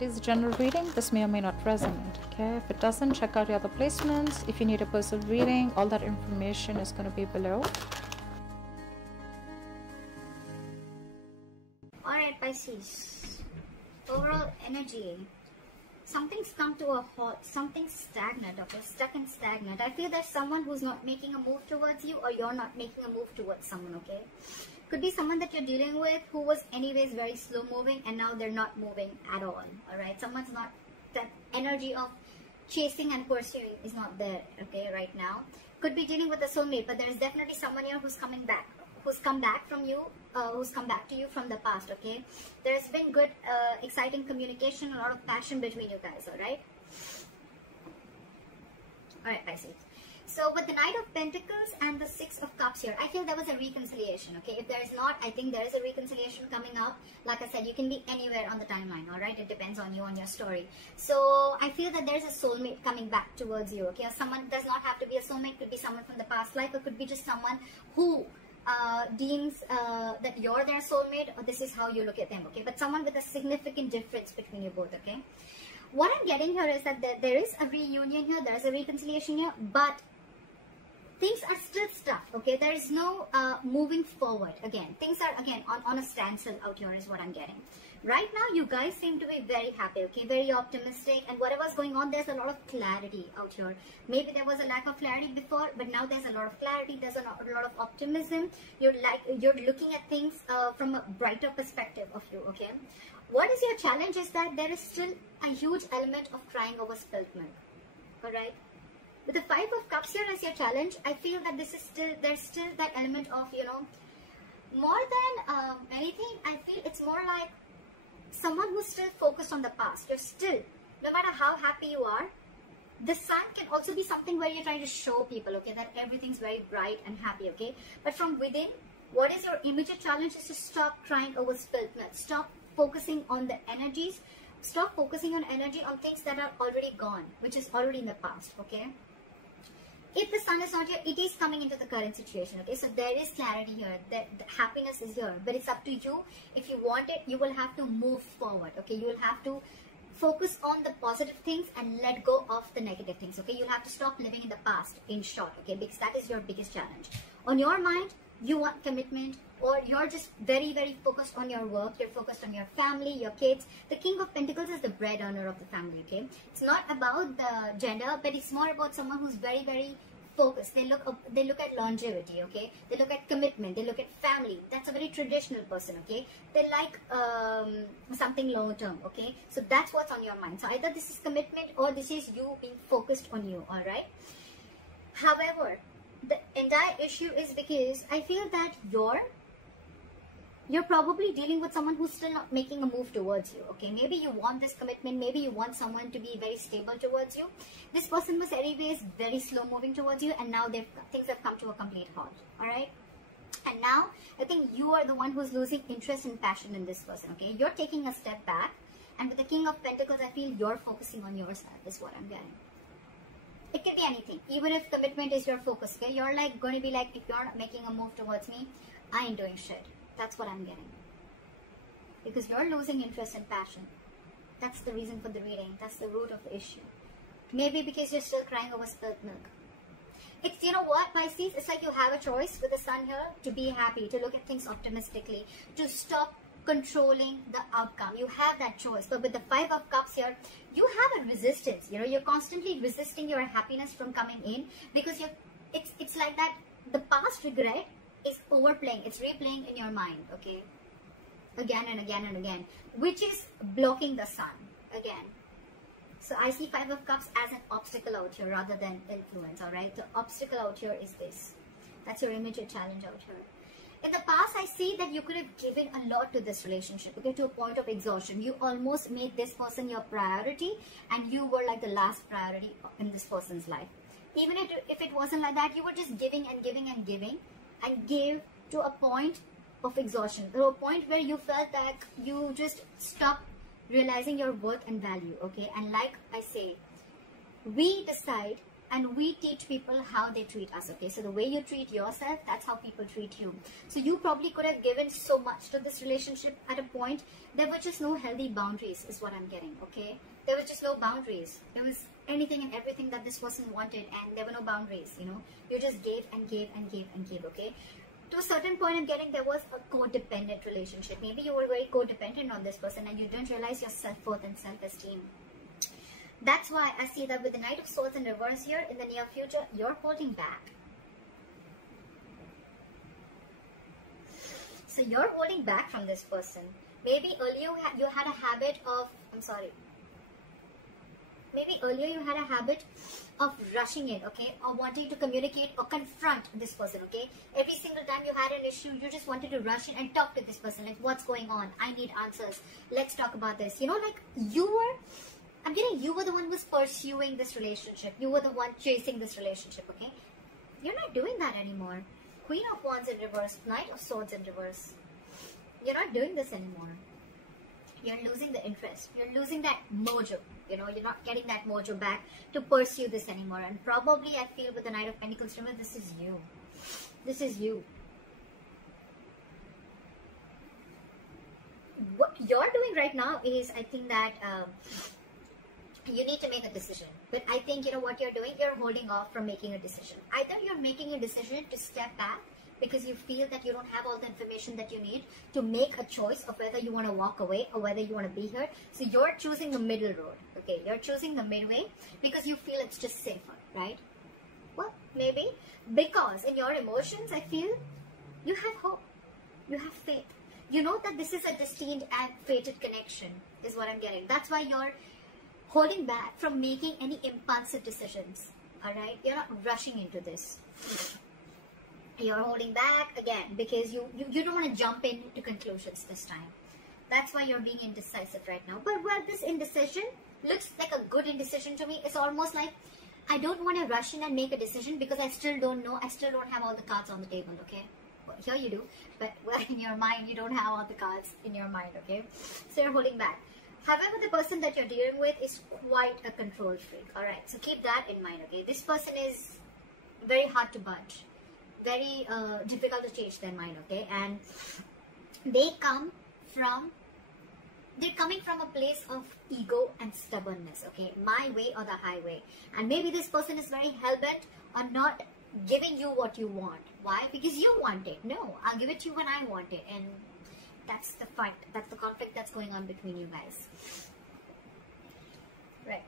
It is a general reading. This may or may not resonate. Okay, if it doesn't, check out your other placements. If you need a personal reading, all that information is going to be below. Alright, Pisces. Overall energy. Something's come to a halt. Something's stagnant, okay? Stuck and stagnant. I feel there's someone who's not making a move towards you, or you're not making a move towards someone, okay? Could be someone that you're dealing with who was anyways very slow moving, and now they're not moving at all. Alright, someone's not, that energy of chasing and pursuing is not there, okay, right now. Could be dealing with a soulmate, but there's definitely someone here who's coming back, who's come back from you, who's come back to you from the past, okay? There's been good, exciting communication, a lot of passion between you guys, alright? Alright, Pisces. So with the Knight of Pentacles and the Six of Cups here, I feel there was a reconciliation, okay? If there is not, I think there is a reconciliation coming up. Like I said, you can be anywhere on the timeline, alright? It depends on you, on your story. So I feel that there's a soulmate coming back towards you, okay? Or someone does not have to be a soulmate, could be someone from the past life, or could be just someone who deems that you're their soulmate, or this is how you look at them, okay? But someone with a significant difference between you both, okay? What I'm getting here is that there is a reunion here, there is a reconciliation here, but things are still stuck, okay? There is no moving forward. Again, things are again on a standstill out here is what I'm getting. Right now, you guys seem to be very happy, okay? Very optimistic, and whatever's going on, there's a lot of clarity out here. Maybe there was a lack of clarity before, but now there's a lot of clarity. There's a lot of optimism. You're looking at things from a brighter perspective of you, okay? What is your challenge is that there is still a huge element of crying over spilt milk, all right? With the Five of Cups here as your challenge, I feel that this is there's still that element of, you know, more than anything, I feel it's more like someone who's still focused on the past. You're still, no matter how happy you are, the sun can also be something where you're trying to show people, okay, that everything's very bright and happy, okay? But from within, what is your immediate challenge is to stop crying over spilt milk. Stop focusing on the energies. Stop focusing on energy on things that are already gone, which is already in the past, okay? If the sun is not here, it is coming into the current situation, okay? So there is clarity here, the happiness is here, but it's up to you. If you want it, you will have to move forward, okay? You will have to focus on the positive things and let go of the negative things, okay? You'll have to stop living in the past, in short, okay? Because that is your biggest challenge. On your mind, you want commitment, or you're just very, very focused on your work. You're focused on your family, your kids. The King of Pentacles is the bread earner of the family, okay? It's not about the gender, but it's more about someone who's very, very focused. They look at longevity, okay? They look at commitment. They look at family. That's a very traditional person, okay? They like something long term, okay? So that's what's on your mind. So either this is commitment or this is you being focused on you, all right? However, the entire issue is because I feel that you're probably dealing with someone who's still not making a move towards you, okay? Maybe you want this commitment, maybe you want someone to be very stable towards you. This person was anyways very slow moving towards you, and now things have come to a complete halt, all right? And now, I think you are the one who's losing interest and passion in this person, okay? You're taking a step back, and with the King of Pentacles, I feel you're focusing on yourself, is what I'm getting. It could be anything, even if commitment is your focus, okay? You're like going to be like, if you're not making a move towards me, I ain't doing shit. That's what I'm getting. Because you're losing interest and passion. That's the reason for the reading. That's the root of the issue. Maybe because you're still crying over spilt milk. It's, you know what, Pisces? It's like you have a choice with the sun here to be happy, to look at things optimistically, to stop controlling the outcome. You have that choice. But with the Five of Cups here, you have a resistance. You know, you're constantly resisting your happiness from coming in because it's like that the past regret is overplaying, it's replaying in your mind, okay, again and again and again, which is blocking the sun again. So I see Five of Cups as an obstacle out here rather than influence, all right? The obstacle out here is this. That's your immediate challenge out here. In the past, I see that you could have given a lot to this relationship, okay, to a point of exhaustion. You almost made this person your priority, and you were like the last priority in this person's life. Even if it wasn't like that, you were just giving and giving and giving, and gave to a point of exhaustion, to a point where you felt like you just stopped realizing your worth and value, okay? And like I say, we decide and we teach people how they treat us, okay? So the way you treat yourself, that's how people treat you. So you probably could have given so much to this relationship at a point. There were just no healthy boundaries is what I'm getting, okay? There was just no boundaries. There was anything and everything that this person wanted, and there were no boundaries, you know? You just gave and gave and gave and gave, okay? To a certain point, I'm getting there was a codependent relationship. Maybe you were very codependent on this person and you didn't realize your self-worth and self-esteem. That's why I see that with the Knight of Swords in reverse here, in the near future, you're holding back. So you're holding back from this person. Maybe earlier you had a habit of, maybe earlier you had a habit of rushing in, okay, or wanting to communicate or confront this person, okay? Every single time you had an issue, you just wanted to rush in and talk to this person, like, what's going on? I need answers. Let's talk about this. You know, like, I'm getting you were the one who was pursuing this relationship. You were the one chasing this relationship, okay? You're not doing that anymore. Queen of Wands in reverse, Knight of Swords in reverse. You're not doing this anymore. You're losing the interest. You're losing that mojo. You know, you're not getting that mojo back to pursue this anymore. And probably I feel with the Knight of Pentacles, remember, this is you. This is you. What you're doing right now is, I think that you need to make a decision. But I think, you know what you're doing? You're holding off from making a decision. Either you're making a decision to step back because you feel that you don't have all the information that you need to make a choice of whether you want to walk away or whether you want to be here. So you're choosing the middle road, okay? You're choosing the midway because you feel it's just safer, right? Well, maybe because in your emotions, I feel you have hope, you have faith. You know that this is a destined and fated connection is what I'm getting. That's why you're holding back from making any impulsive decisions, all right? You're not rushing into this. You're holding back again because you don't want to jump into conclusions this time. That's why you're being indecisive right now. But well, this indecision looks like a good indecision to me. It's almost like I don't want to rush in and make a decision because I still don't know. I still don't have all the cards on the table, okay? Well, here you do, but well, in your mind, you don't have all the cards in your mind, okay? So you're holding back. However, the person that you're dealing with is quite a control freak, all right? So keep that in mind, okay? This person is very hard to budge. Very difficult to change their mind, okay? And they're coming from a place of ego and stubbornness, okay? My way or the highway. And maybe this person is very hell-bent on not giving you what you want. Why? Because you want it. No, I'll give it to you when I want it. And that's the fight. That's the conflict that's going on between you guys. Right.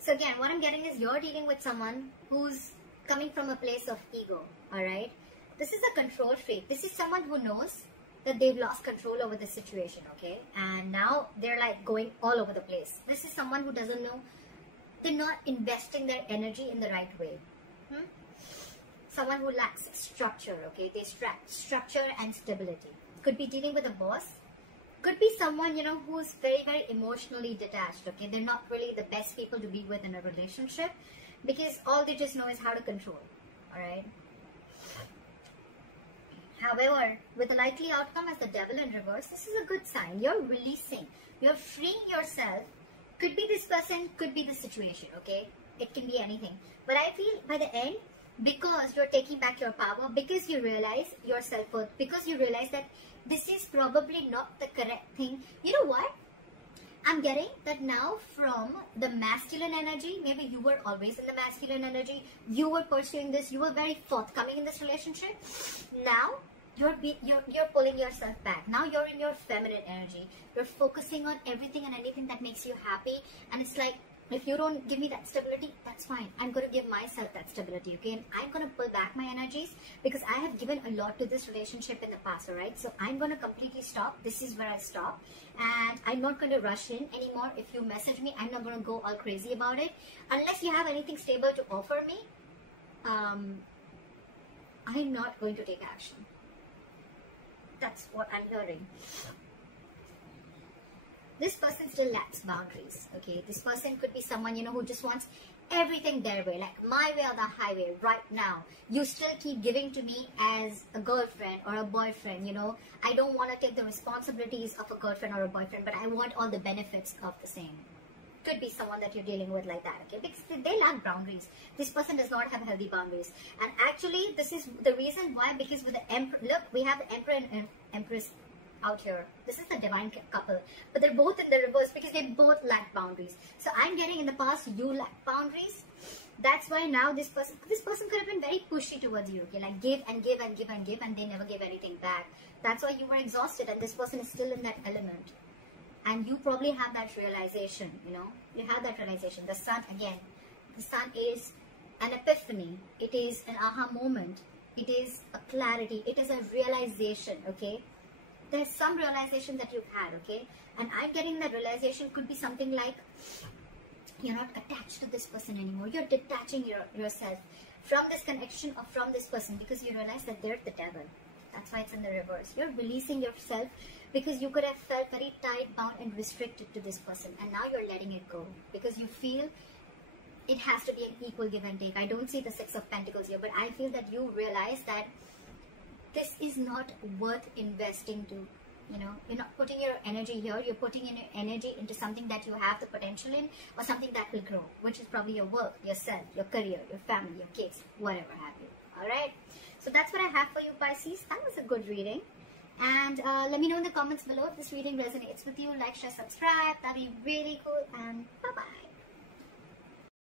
So again, what I'm getting is you're dealing with someone who's coming from a place of ego, all right? This is a control freak. This is someone who knows that they've lost control over the situation, okay? And now they're like going all over the place. This is someone who doesn't know, they're not investing their energy in the right way. Someone who lacks structure, okay? They structure and stability. Could be dealing with a boss. Could be someone, you know, who's very, very emotionally detached, okay? They're not really the best people to be with in a relationship because all they just know is how to control, all right? However, with a likely outcome as the Devil in reverse, this is a good sign. You're releasing. You're freeing yourself. Could be this person, could be the situation, okay? It can be anything. But I feel by the end, because you're taking back your power, because you realize your self-worth, because you realize that this is probably not the correct thing. You know what? I'm getting that now from the masculine energy, maybe you were always in the masculine energy, you were pursuing this, you were very forthcoming in this relationship. Now, you're pulling yourself back. Now you're in your feminine energy. You're focusing on everything and anything that makes you happy. And it's like, if you don't give me that stability, that's fine. I'm going to give myself that stability, okay? And I'm going to pull back my energies because I have given a lot to this relationship in the past, all right? So I'm going to completely stop. This is where I stop. And I'm not going to rush in anymore. If you message me, I'm not going to go all crazy about it. Unless you have anything stable to offer me, I'm not going to take action. That's what I'm hearing. This person still lacks boundaries, okay? This person could be someone, you know, who just wants everything their way, like my way or the highway right now. You still keep giving to me as a girlfriend or a boyfriend, you know. I don't want to take the responsibilities of a girlfriend or a boyfriend, but I want all the benefits of the same. could be someone that you're dealing with like that, okay? Because they lack boundaries. This person does not have healthy boundaries. And actually, this is the reason why, because with the Emperor, look, we have the Emperor and Empress out here. This is the divine couple, but they're both in the reverse because they both lack boundaries. So I'm getting, in the past, you lack boundaries. That's why now this person could have been very pushy towards you, okay? Like give and give and give and give, and they never give anything back. That's why you were exhausted, and this person is still in that element. And you probably have that realization, you know? You have that realization. The sun, again, the sun is an epiphany. It is an aha moment. It is a clarity. It is a realization, okay? There's some realization that you've had, okay? And I'm getting that realization could be something like, you're not attached to this person anymore. You're detaching yourself from this connection or from this person because you realize that they're the devil. That's why it's in the reverse. You're releasing yourself because you could have felt very tied, bound, and restricted to this person. And now you're letting it go because you feel it has to be an equal give and take. I don't see the Six of Pentacles here, but I feel that you realize that this is not worth investing to. You know, you're not putting your energy here. You're putting in your energy into something that you have the potential in, or something that will grow, which is probably your work, yourself, your career, your family, your kids, whatever have you. All right. So that's what I have for you, Pisces. That was a good reading. And let me know in the comments below if this reading resonates with you. Like, share, subscribe. That'd be really cool. And bye-bye.